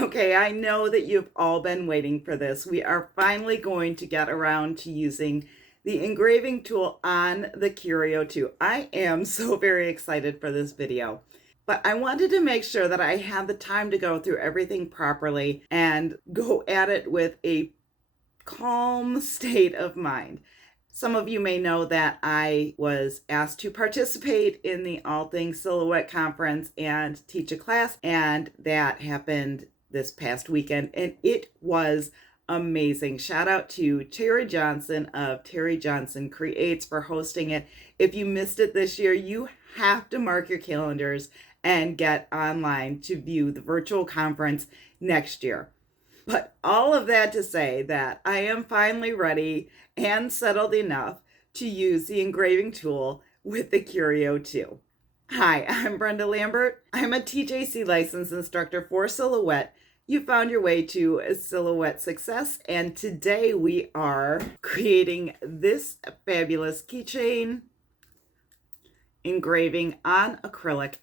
Okay, I know that you've all been waiting for this. We are finally going to get around to using the engraving tool on the Curio 2. I am so very excited for this video. But I wanted to make sure that I had the time to go through everything properly and go at it with a calm state of mind. Some of you may know that I was asked to participate in the All Things Silhouette Conference and teach a class, and that happened this past weekend, and it was amazing. Shout out to Terry Johnson of Terry Johnson Creates for hosting it. If you missed it this year, you have to mark your calendars and get online to view the virtual conference next year. But all of that to say that I am finally ready and settled enough to use the engraving tool with the Curio 2. Hi, I'm Brenda Lambert. I'm a TJC licensed instructor for Silhouette. You found your way to Silhouette Success, and today we are creating this fabulous keychain engraving on acrylic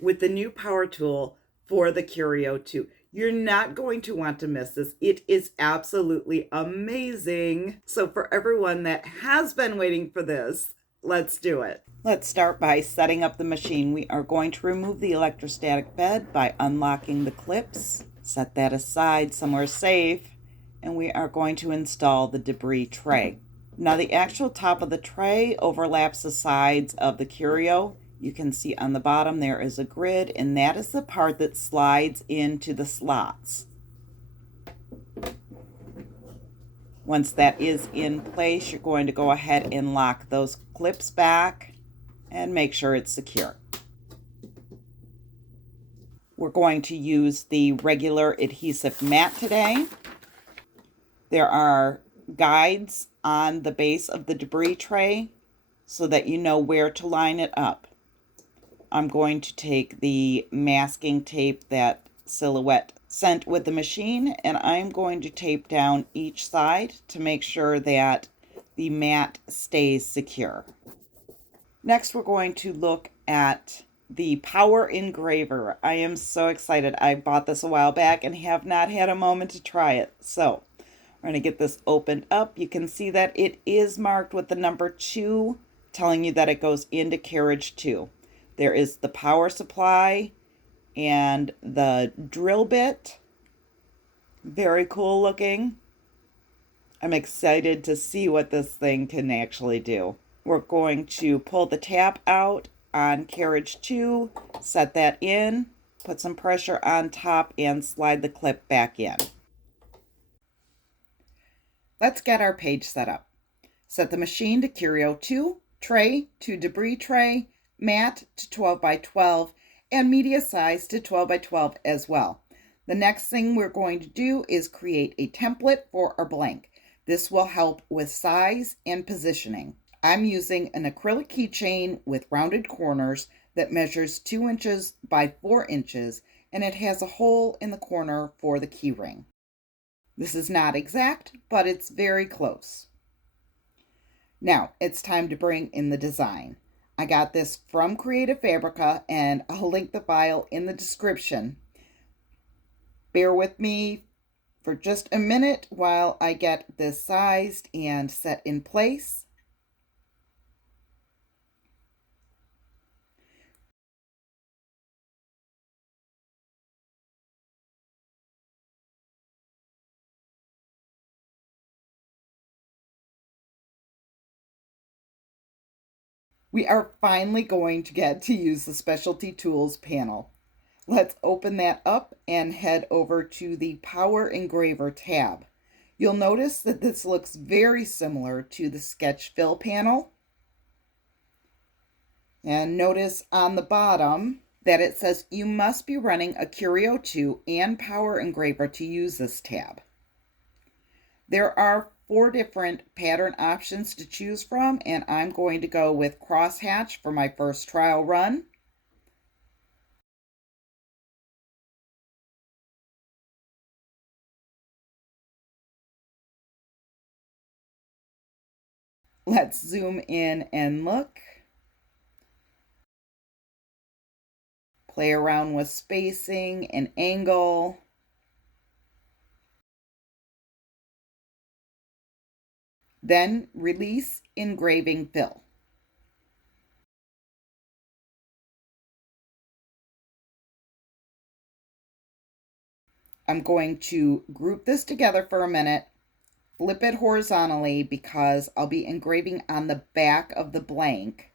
with the new power tool for the Curio 2. You're not going to want to miss this. It is absolutely amazing. So for everyone that has been waiting for this, let's do it. Let's start by setting up the machine. We are going to remove the electrostatic bed by unlocking the clips. Set that aside somewhere safe, and we are going to install the debris tray. Now the actual top of the tray overlaps the sides of the Curio. You can see on the bottom there is a grid, and that is the part that slides into the slots. Once that is in place, you're going to go ahead and lock those clips back and make sure it's secure. We're going to use the regular adhesive mat today. There are guides on the base of the debris tray so that you know where to line it up. I'm going to take the masking tape that Silhouette sent with the machine, and I'm going to tape down each side to make sure that the mat stays secure. Next, we're going to look at the Power Engraver. I am so excited. I bought this a while back and have not had a moment to try it. So we're going to get this opened up. You can see that it is marked with the number 2, telling you that it goes into carriage 2. There is the power supply and the drill bit. Very cool looking. I'm excited to see what this thing can actually do. We're going to pull the tab out on carriage 2, set that in, put some pressure on top, and slide the clip back in. Let's get our page set up. Set the machine to Curio 2, tray to debris tray, mat to 12 by 12, and media size to 12 by 12 as well. The next thing we're going to do is create a template for our blank. This will help with size and positioning. I'm using an acrylic keychain with rounded corners that measures 2 inches by 4 inches, and it has a hole in the corner for the key ring. This is not exact, but it's very close. Now it's time to bring in the design. I got this from Creative Fabrica, and I'll link the file in the description. Bear with me for just a minute while I get this sized and set in place. We are finally going to get to use the Specialty Tools panel. Let's open that up and head over to the Power Engraver tab. You'll notice that this looks very similar to the Sketch Fill panel. And notice on the bottom that it says you must be running a Curio 2 and Power Engraver to use this tab. There are 4 different pattern options to choose from, and I'm going to go with crosshatch for my first trial run. Let's zoom in and look. Play around with spacing and angle. Then release engraving fill. I'm going to group this together for a minute, flip it horizontally because I'll be engraving on the back of the blank.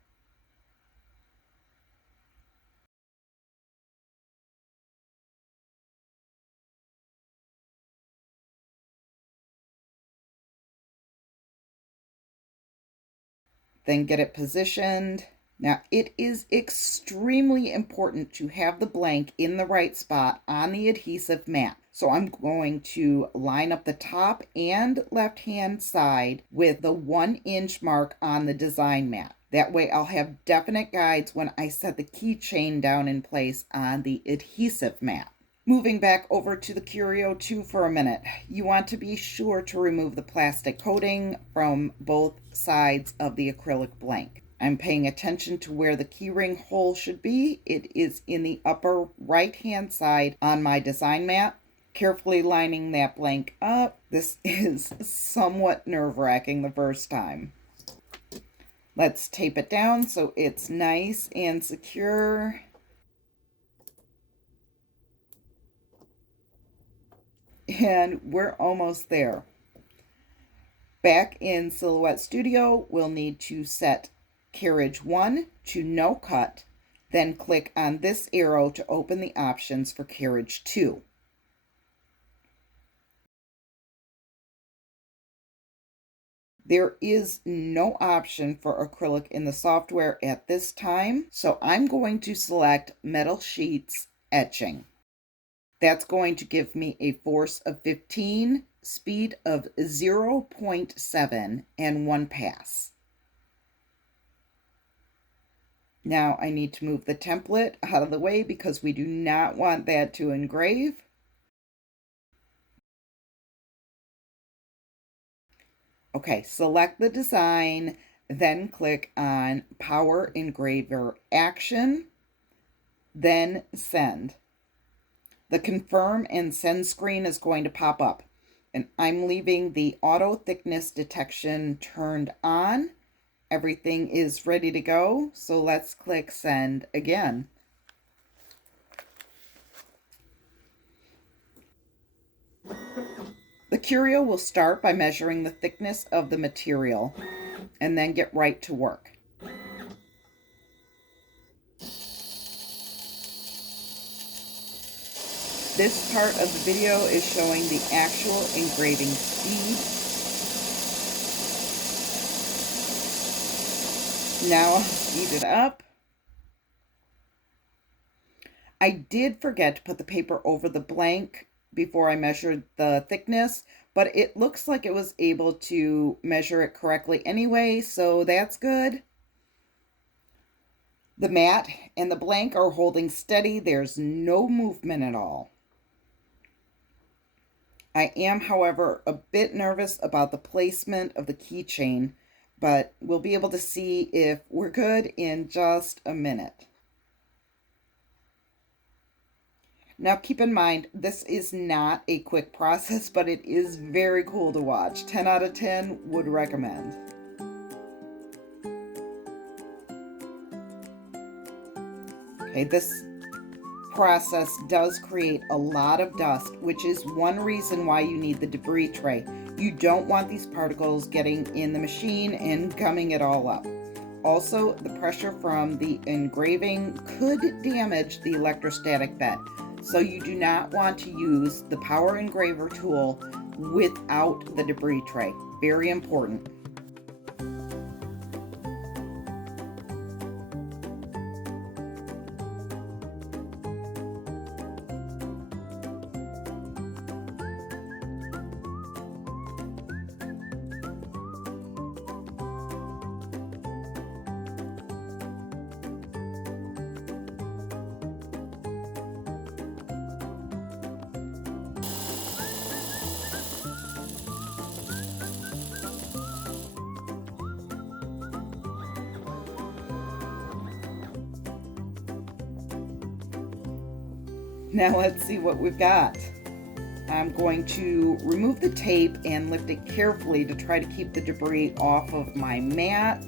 Then get it positioned. Now, it is extremely important to have the blank in the right spot on the adhesive mat. So I'm going to line up the top and left-hand side with the 1-inch mark on the design mat. That way I'll have definite guides when I set the keychain down in place on the adhesive mat. Moving back over to the Curio 2 for a minute, you want to be sure to remove the plastic coating from both sides of the acrylic blank. I'm paying attention to where the keyring hole should be. It is in the upper right-hand side on my design mat. Carefully lining that blank up. This is somewhat nerve-wracking the first time. Let's tape it down so it's nice and secure. And we're almost there. Back in Silhouette Studio, we'll need to set carriage 1 to no cut, then click on this arrow to open the options for carriage 2. There is no option for acrylic in the software at this time, so I'm going to select metal sheets etching. That's going to give me a force of 15, speed of 0.7, and 1 pass. Now I need to move the template out of the way because we do not want that to engrave. Okay, select the design, then click on Power Engraver Action, then Send. The confirm and send screen is going to pop up, and I'm leaving the auto thickness detection turned on. Everything is ready to go, so let's click send again. The Curio will start by measuring the thickness of the material and then get right to work. This part of the video is showing the actual engraving speed. Now I'll speed it up. I did forget to put the paper over the blank before I measured the thickness, but it looks like it was able to measure it correctly anyway, so that's good. The mat and the blank are holding steady. There's no movement at all. I am, however, a bit nervous about the placement of the keychain, but we'll be able to see if we're good in just a minute. Now keep in mind, this is not a quick process, but it is very cool to watch. 10 out of 10 would recommend. Okay, this process does create a lot of dust, which is one reason why you need the debris tray. You don't want these particles getting in the machine and gumming it all up. Also, the pressure from the engraving could damage the electrostatic bed, so you do not want to use the power engraver tool without the debris tray. Very important. Now let's see what we've got. I'm going to remove the tape and lift it carefully to try to keep the debris off of my mat.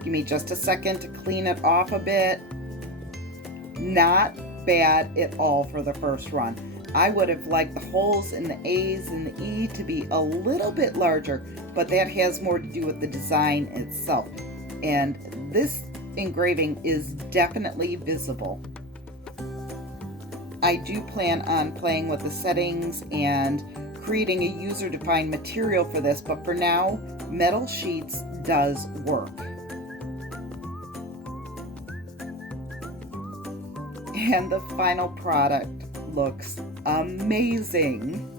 Give me just a second to clean it off a bit. Not bad at all for the first run. I would have liked the holes in the A's and the E to be a little bit larger, but that has more to do with the design itself. And this engraving is definitely visible. I do plan on playing with the settings and creating a user-defined material for this, but for now, metal sheets does work. And the final product looks amazing.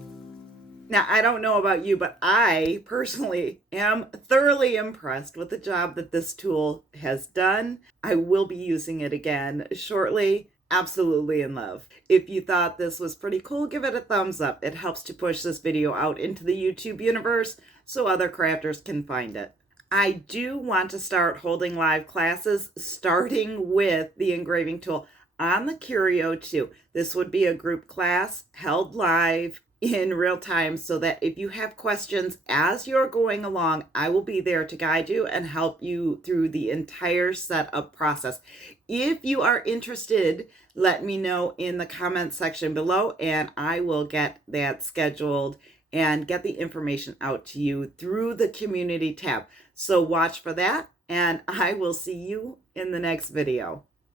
Now, I don't know about you, but I personally am thoroughly impressed with the job that this tool has done. I will be using it again shortly. Absolutely in love. If you thought this was pretty cool, give it a thumbs up. It helps to push this video out into the YouTube universe so other crafters can find it. I do want to start holding live classes, starting with the engraving tool on the Curio too. This would be a group class held live in real time so that if you have questions as you're going along, I will be there to guide you and help you through the entire setup process. If you are interested, let me know in the comment section below and I will get that scheduled and get the information out to you through the community tab. So watch for that and I will see you in the next video.